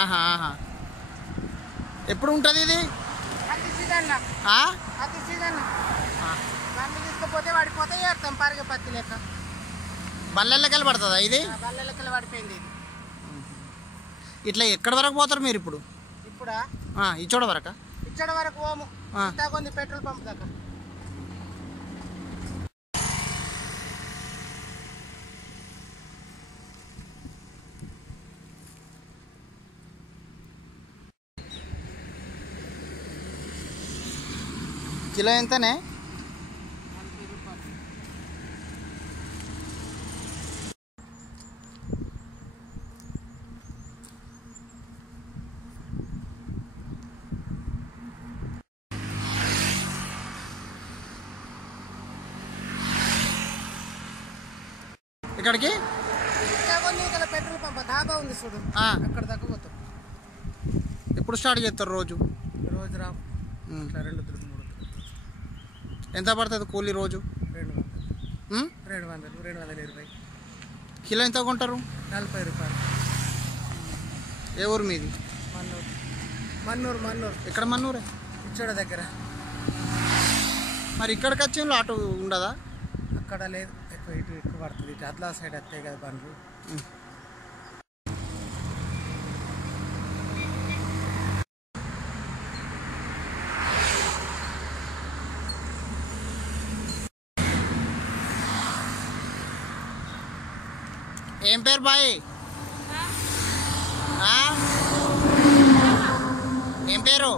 ఆహా ఆహా ఎప్పుడు ఉంటుంది ఇది? అతి సీజన్ అతి సీజన్ బండ్లు తీసుకుపోతే పడిపోతే చేస్తాం పరిగె పత్తి లెక్క. బల్లెల్లకెళ్ళి పడుతుందా ఇది? బల్లెలకెళ్ళి పడిపోయింది ఇది. ఇట్లా ఎక్కడి వరకు పోతారు మీరు ఇప్పుడు? ఇప్పుడా ఇచ్చోడ వరకా? ఇచ్చోడ వరకు పోము, కొంది పెట్రోల్ పంప్ దగ్గర. కిలో ఎంతనే? 40 రూపాయలు. ఇక్కడికి పెట్రోల్ పంప్ ధాబా ఉంది చూడు, అక్కడ దాకా పోతాం. ఎప్పుడు స్టార్ట్ చేస్తారు రోజు? రోజు రా 2 ఎంత పడుతుంది కూలీ రోజు? 220. కిలో ఎంత కొంటారు? 40 రూపాయలు. ఏ ఊరు మీది? మన్నూరు. ఎక్కడ మన్నూరే? ఇచ్చోడ దగ్గర. మరి ఇక్కడికి వచ్చి ఆటో ఉండదా? అక్కడ లేదు, ఎక్కువ పడుతుంది. ఇటు అట్లా సైడ్ వస్తాయి కదా బండ్లు. ఏం పేరు బాయ్? ఏం పేరు?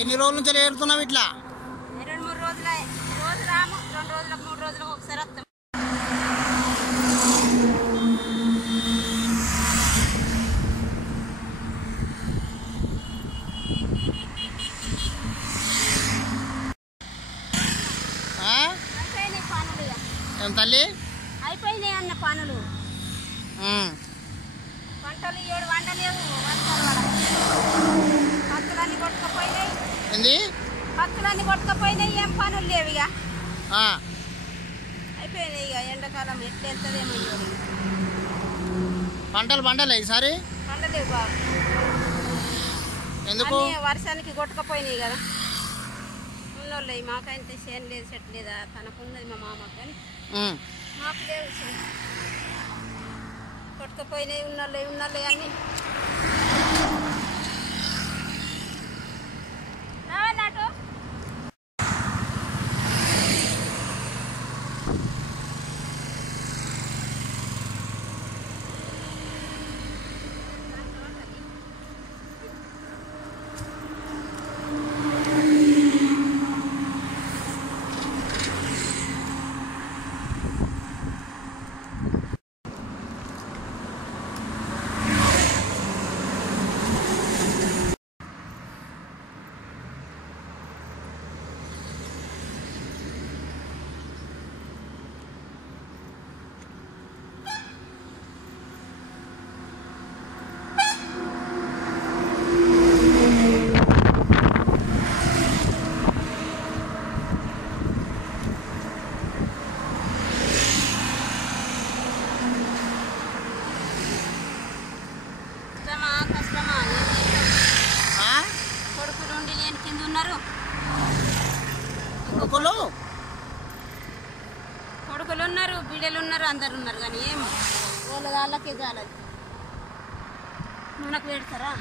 ఎన్ని రోజుల నుంచి ఏడుతున్నావు ఇట్లా? 2-3 రోజులే. రోజు రాము, 2 రోజులకు 3 రోజులకు ఒకసారి వస్తాం. అయిపోయినాయి పనులు. ఏం తల్లి? అయిపోయినాయి అన్న పనులు. పంటలు 7 వండలేవు, వర్షాలు పత్తులన్నీ కొట్టుకపోయినాయి. ఏంది? పత్తులన్నీ కొట్టుకపోయినాయి, ఏం పనులు లేవు. ఇక అయిపోయినాయి. ఇక ఎండాకాలం ఎట్లా వెళ్తుందేమో. పంటలు పండలే ఈసారి? పండలేవు బాబు. ఎందుకు? వర్షానికి కొట్టుకపోయినాయి కదా. ఉన్నోళ్ళు మాకైతే చేను లేదు, చెట్టు లేదా. తనకున్నది మా మామకు, కానీ మాకు లేవు. కొట్టుకపోయినాయి ఉన్నోళ్ళు అన్నీ. రావాలటు కొడుకులు ఉన్నారు, బిడ్డలు ఉన్నారు, అందరు ఉన్నారు. కానీ ఏం వాళ్ళకి జాలది మనకు పెడతారా?